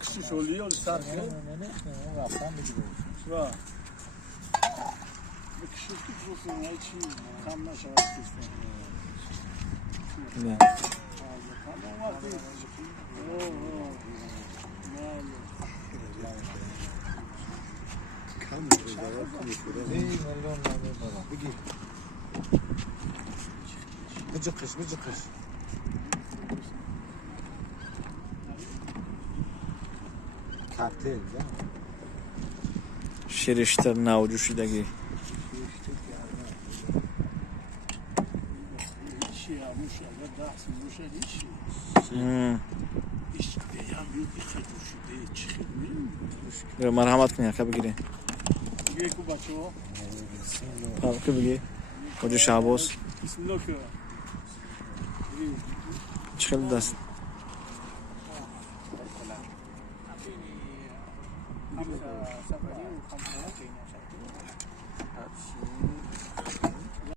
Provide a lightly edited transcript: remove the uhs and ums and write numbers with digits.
کسی شولی یا سر نه رفتم بگیره و بکشید که بخونه چی کم نشود نه کم بزرگ میلیون بگی بجقش کارتل شیرشتر ناوجوشیدگی چی هموش اگر دست موشه هیچی هیچ بیان بیو بخیر جوشیده چی خیلی میریم مرحمت کنی که بگیری دیگه کو بچه ها که بگی کجا شعباز بسم الله که چه خیلی دست سفری و خمسه